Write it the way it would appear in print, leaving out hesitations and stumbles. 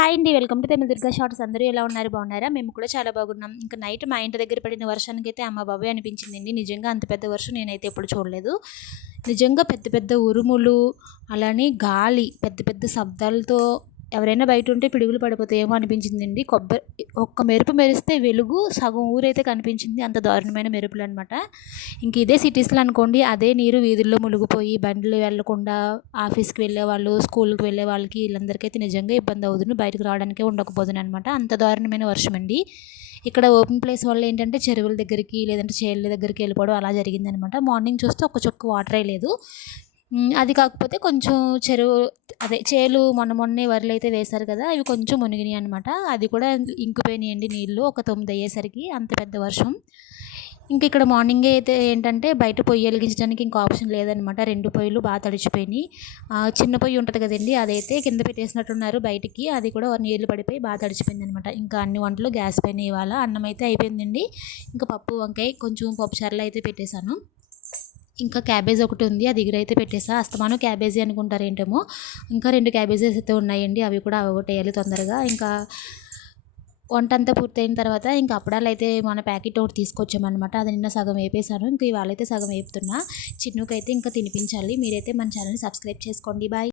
Hi అండి, welcome to Tamil Durga shorts. అందరూ ఎలా ఉన్నారు? బాగున్నారా? మేము కూడా చాలా బాగున్నాం. ఇంకా నైట్ మా ఇంటి దగ్గర పడిన వర్షానికైతే అమ్మ బాబాయ్ అనిపించిందండి. నిజంగా అంత పెద్ద వర్షం నేనైతే ఎప్పుడు చూడలేదు. నిజంగా పెద్ద పెద్ద ఉరుములు, అలానే గాలి, పెద్ద పెద్ద శబ్దాలతో ఎవరైనా బయట ఉంటే పిడుగులు పడిపోతాయేమో అనిపించిందండి. ఒక్క మెరుపు మెరిస్తే వెలుగు సగం ఊరైతే కనిపించింది. అంత దారుణమైన మెరుపులు అనమాట. ఇంక ఇదే సిటీస్లో అనుకోండి, అదే నీరు వీధుల్లో మునిగిపోయి బండ్లు వెళ్లకుండా ఆఫీస్కి వెళ్ళే వాళ్ళు, స్కూల్కి వెళ్ళే వాళ్ళకి వీళ్ళందరికైతే నిజంగా ఇబ్బంది అవుతుంది. బయటకు రావడానికే ఉండకపోతుంది అనమాట. అంత దారుణమైన వర్షం అండి. ఇక్కడ ఓపెన్ ప్లేస్ వల్ల ఏంటంటే చెరువుల దగ్గరికి లేదంటే చేళ్ళ దగ్గరికి వెళ్ళిపోవడం అలా జరిగిందనమాట. మార్నింగ్ చూస్తే ఒక చుక్క వాటరే లేదు. అది కాకపోతే కొంచెం చెరువు అదే చేలు మొన్నే వరిలు అయితే వేశారు కదా, అవి కొంచెం మునిగినాయి అనమాట. అది కూడా ఇంకిపోయినాయండి నీళ్ళు ఒక 9 అయ్యేసరికి. అంత పెద్ద వర్షం. ఇంక ఇక్కడ మార్నింగే అయితే ఏంటంటే బయట పొయ్యి వెలిగించడానికి ఇంకా ఆప్షన్ లేదనమాట. 2 పొయ్యిలు బాగా తడిచిపోయినాయి. చిన్న పొయ్యి ఉంటుంది కదండి, అదైతే కింద పెట్టేసినట్టున్నారు బయటికి. అది కూడా నీళ్ళు పడిపోయి బాగా తడిచిపోయింది అనమాట. ఇంకా అన్ని వంటలు గ్యాస్ పైన ఇవాళ. అన్నం అయితే అయిపోయిందండి. ఇంకా పప్పు వంకాయ కొంచెం పప్పుచారులు అయితే పెట్టేశాను. ఇంకా క్యాబేజ్ ఒకటి ఉంది, అది ఎగురైతే పెట్టేసా. అస్తమానం క్యాబేజీ అనుకుంటారు ఏంటేమో. ఇంకా 2 క్యాబేజెస్ అయితే ఉన్నాయండి, అవి కూడా అవగొట్టేయాలి తొందరగా. ఇంకా వంట అంతా పూర్తయిన తర్వాత ఇంకా అప్పడాలు అయితే మన ప్యాకెట్ ఒకటి తీసుకొచ్చామన్నమాట. అది నిన్న సగం వేపేశాను, ఇంకా ఇవాళ అయితే సగం వేపుతున్నా. చిన్నుకైతే ఇంకా తినిపించాలి. మీరైతే మన ఛానల్ని సబ్స్క్రైబ్ చేసుకోండి. బాయ్.